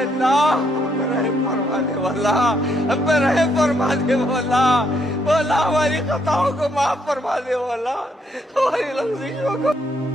अल्लाह रहम फरमा दे वाला, हम पे रहम फरमा दे वाला, वाला हमारी खताओं को माफ फरमा दे वाला, हमारी लफ्ज़ियों को